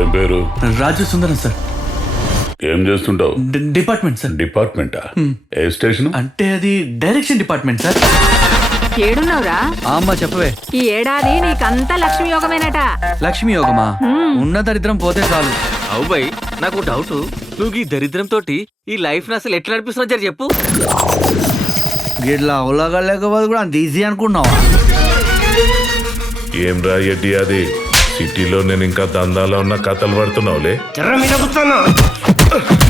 ఏం పేరు? రాజు సుందరం సార్. ఏం చేస్తుంటావు? Department sir. డిపార్ట్మెంటా? ఏ స్టేషన్? అంటే అది డైరెక్షన్ డిపార్ట్మెంట్ సార్. ఏడున్నావురా? అమ్మా చెప్పవే. ఈ ఏడాది నీకంతా లక్ష్మి యోగమేనట. లక్ష్మి యోగమా? ఉన్న దరిద్రం పోతే చాలు. అవు బై, నాకు డౌట్, నువ్వు ఈ దరిద్రం తోటి ఈ లైఫ్ ని అసలు ఎట్లా నడిపిస్తున్నావు జర చెప్పు. గిట్లా ఉలగా లేకపోతే కూడా అంత ఈజీ అనుకున్నావా? ఏం రా ఎడ్డి అది, సిటీలో నేను ఇంకా దందాలో ఉన్న కథలు పడుతున్నావులే.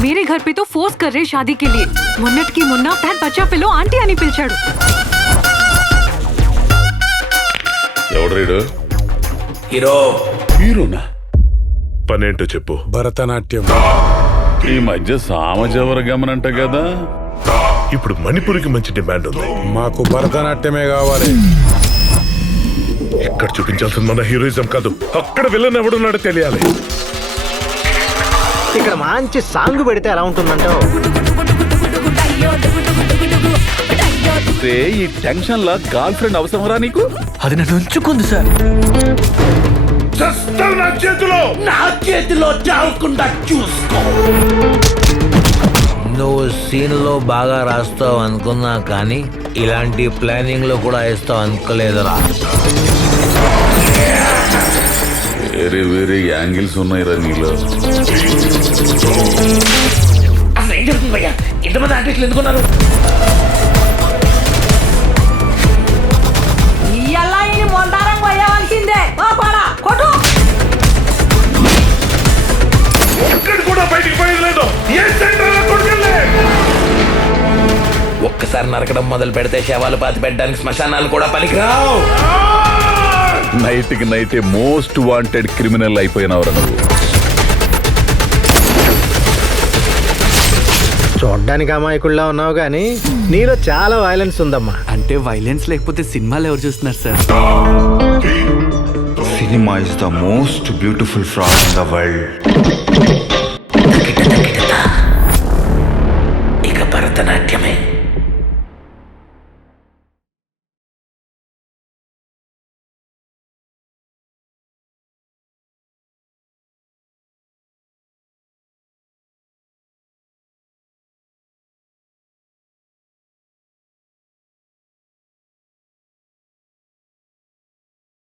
मेरे घर पे तो फोर्स कर रहे शादी के लिए. మొన్నటికి మొన్న డాడ్ బచ్చా పిల్లో ఆంటీ అని పిలిచాడు. ఎవడ్రీడు? హీరో. హీరోనా? పనేంటో చెప్పు. భరతనాట్యం. ఈ మధ్య సామజవర గమనంట కదా. ఇప్పుడు మణిపూర్కి మంచి డిమాండ్ ఉంది. మాకు భరతనాట్యమే కావాలి. ఇక్కడ చూపించాల్సింది మన హీరోయిజం కాదు, అక్కడ విలన్ ఎవడున్నాడో తెలియాలి. ఇక్కడ మంచి సాంగ్ పెడితే ఎలా ఉంటుందంటావు? ఈ టెన్షన్ లా గర్ల్ ఫ్రెండ్ అవసరమరా నీకు? అది నన్ను ఉంచుకుంది సార్. నా చేతిలో చావకుండా చూసుకో. నువ్వు సీన్ లో బాగా రాస్తావు అనుకున్నా కానీ ఇలాంటి ప్లానింగ్ లో కూడా వేస్తావు అనుకోలేదురా. వేరే వేరే యాంగిల్స్ ఉన్నాయిరా నీలో. అసలు ఏం జరుగుతుంది భయ్యా? ఇంతమంది ఆర్టిస్టులు ఎందుకున్నారు? ఒక్కసారి నరకడం మొదలు పెడితే శవాలు పాతి పెట్టడానికి శ్మశానాలు కూడా పనికిరావు. నైట్ కి నైటే మోస్ట్ వాంటెడ్ క్రిమినల్ అయిపోయినవరా నువ్వు. చూడ్డానికి అమాయకుల్లా ఉన్నావు కానీ నీలో చాలా వైలెన్స్ ఉందమ్మా. అంటే వైలెన్స్ లేకపోతే సినిమాలు ఎవరు చూస్తున్నారు sir? Cinema is the most beautiful fraud in the world. ఇక భరతనాట్యమే.